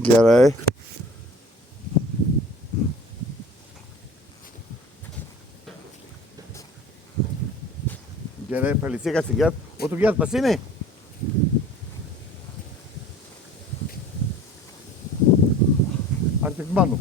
Gerai. Gerai, pailsėk atsigert. O tu gert pasiniai? Ar tik mano?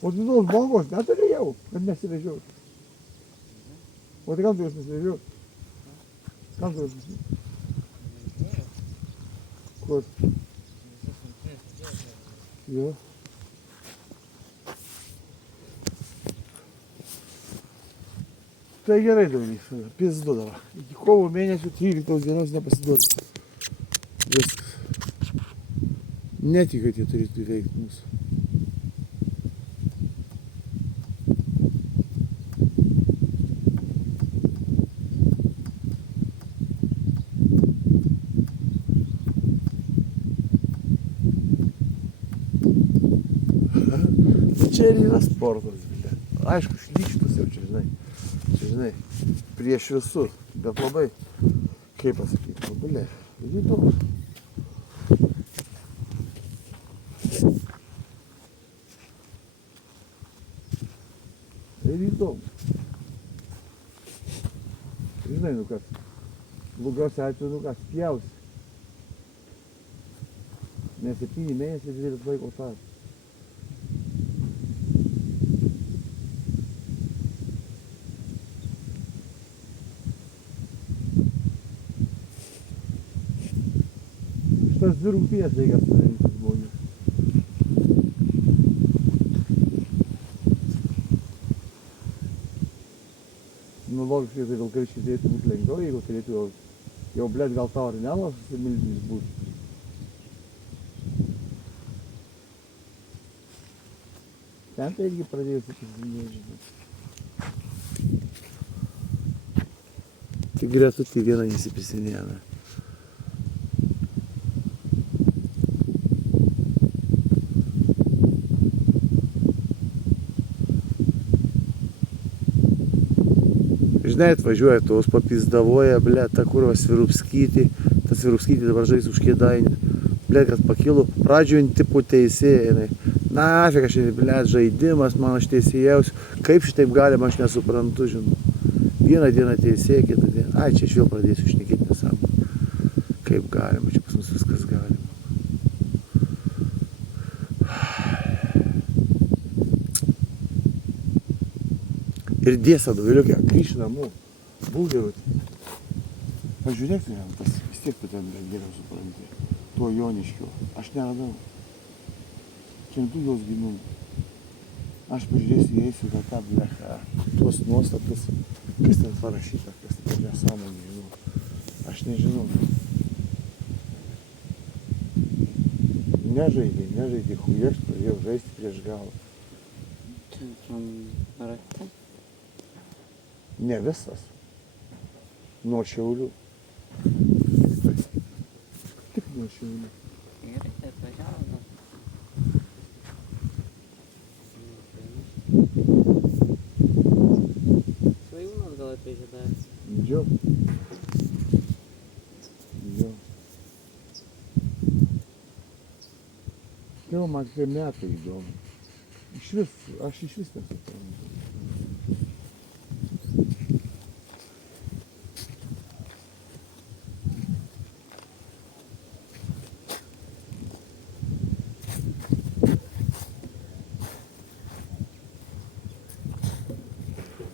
O tu tos bangos neturi jau, kad nesivežiot. O tai kam tu jos nesivežiot? Kam tu jos nesivežiot? Kur? Jo. Tai gerai darys, pizdu dabar. Iki kovo mėnesio 13 dienos nepasiduoda. Viskas. Netikiu, kad jie turėtų įveikti mūsų. Čia ir yra sportas, bile. Aišku, šlykštus jau čia, žinai. Čia, žinai, prieš visus. Bet labai, kaip pasakyti, bile, įdomu. Ir įdomu. Žinai, nu kas, blogiausia atveju, nu kas, pjausi. Ne 7 mėnesiai, 12 laiko tarp. tas 2 rungtynės reikia sudaryti žmonių. Nu, logiškai, tai Vilkaviškiai turėtų būti lengviau, jeigu turėtų jau blėt, gal tau ar nelas susimildys būti. Ten tai irgi pradėjus įsizinėžinti. Tik gretutį vieną įsipisinėna. Žinai, atvažiuoja tos papizdavoja, ble, ta kurva Svirupskytį. Ta Svirupskytį dabar žais už Kėdainių. Ble, kad pakilo, pradžioje tipo teisėja, jinai. Nafik, aš, ble, žaidimas, man aš teisėjausiu. Kaip šitaip galima, aš nesuprantu, žinau. Vieną dieną teisėja, kitą dieną. Ai, čia aš vėl pradėsiu šnekėti nesąmonę. Kaip galima, čia pas mus viskas galima. Ir dėsa doviliukė, grįš namo, būdėrutį. Pažiūrėk, tas vis tiek tu ten geriau supranti. Tuo Joniškiu. Aš neradau. Čia tu jos gimim. Aš pažiūrėsiu, įeisiu tą bleką, tuos nuostatus. Kas ten parašyta, kas ten nesąmonė, žinau. Aš nežinau. Nežaidė, hujeks pradėjau žaisti prieš galą. Čia tam rate? Ne visas. Nuo Šiaulių. Tik nuo Šiaulių. Gerai, tai atvažiavo. Svajūnas gal atvežė dar. Jo. Jo. Tai man kai metai įdomu. Aš iš vis nesuprantu.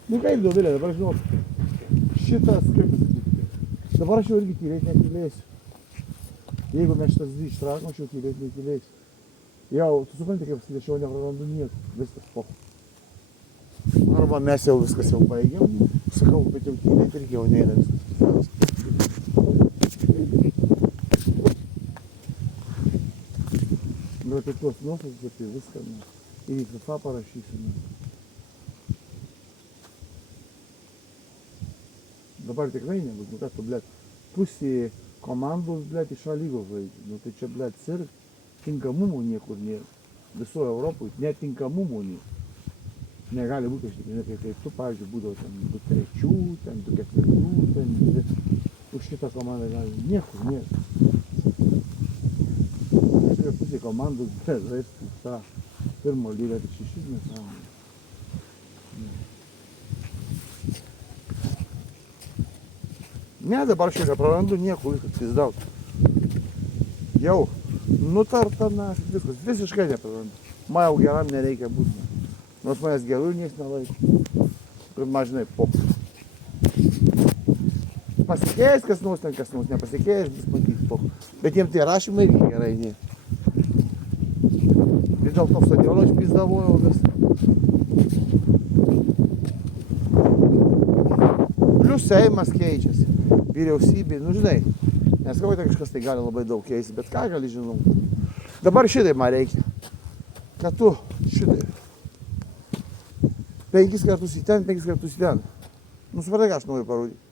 Nu kaip Dovilė, dabar žinok, šitas, kaip pasakyti, dabar aš jau irgi tylėt netylėsiu. Jeigu mes šitas dvi ištrakom, aš jau tylėt netylėsiu. Jau, tu supranti, kaip pasakyti, aš jau neprarandu nieko, viskas po. Arba mes jau viskas jau baigiam, sakau, bet jau tylėt irgi jau neina viskas. Nu, apie tuos nuostatus, apie viską, ir į FIFA parašysiu. Dabar tikrai nebus, nu kas tu, blėt, pusė komandos, blėt, iš A lygos žaidžia. Nu tai čia, blėt, sirg, tinkamumo niekur nėra. Visoje Europoje netinkamumo nėra. Negali būti, aš tikrai, kaip tu, pavyzdžiui, būdavo ten 2-3, ten 2-4, ten 2, už šitą komandą gali, niekur nėra. Tikrai pusė komandos, blėt, žaisti tą pirmo lygą, tik 6 nesąmonė. Ne, dabar aš jau neprarandu nieko, viskas pizdaut. Jau nutarta, na, viskas, visiškai neprarandu. Man jau geram nereikia būti. Nors manęs gerų nieks nelaiko. Ir man, žinai, pop. Pasikeis kas nors, nepasikeis, vis matys pop. Bet jiem tai rašymai irgi gerai, ne. Ir dėl to stadiono aš pizdavojau visą. Plius Seimas keičiasi. Vyriausybė, nu žinai, nesakau, kad kažkas tai gali labai daug keisti, bet ką gali žinau. Dabar šitai man reikia, kad tu šitai 5 kartus į ten, 5 kartus į ten. Nu suprantai, ką aš noriu parodyti.